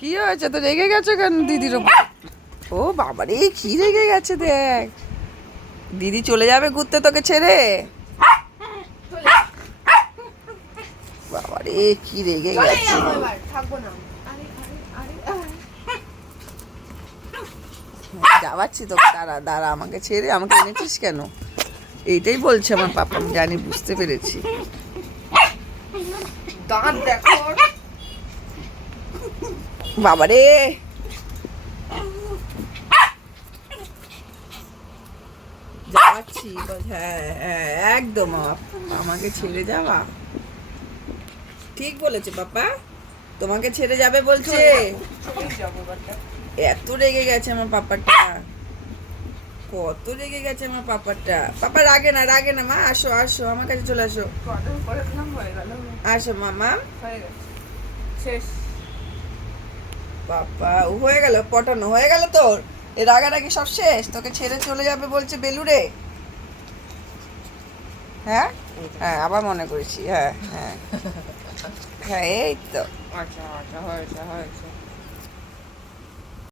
কি হয়েছে, তো রেগে গেছে কেন দিদির উপর? ও বাবারে, কি রেগে গেছে দেখ। দিদি চলে যাবে ঘুরতে তোকে ছেড়ে। বাবারে, কি রেগে গেছে। যাওয়াচ্ছি তোকে, দাঁড়া দাঁড়া, আমাকে ছেড়ে আমাকে এনেছিস কেন? এইটাই বলছে আমার পাপা, আমি জানি, বুঝতে পেরেছি। দাঁত দেখো বাবারে। যাচ্ছি, হ্যাঁ হ্যাঁ একদম আমাকে ছেড়ে যাওয়া ঠিক বলেছে পাপা, তোমাকে ছেড়ে যাবে বলছে। এত রেগে গেছে আমার পাপাটা, কত রেগে গেছে আমার পাপাটা। পাপা রাগে না, রাগে না মা, আসো আসো আমার কাছে চলে আসো, আসো মামা। বাবা, হয়ে গেল, পটানো হয়ে গেল তোর। এ রাগারাগি সব শেষ, তোকে ছেড়ে চলে যাবে বলছে বেলুড়ে। হ্যাঁ হ্যাঁ, আবার মনে করেছি, হ্যাঁ হ্যাঁ হ্যাঁ, এই তো। আচ্ছা আচ্ছা, হয়েছে হয়েছে।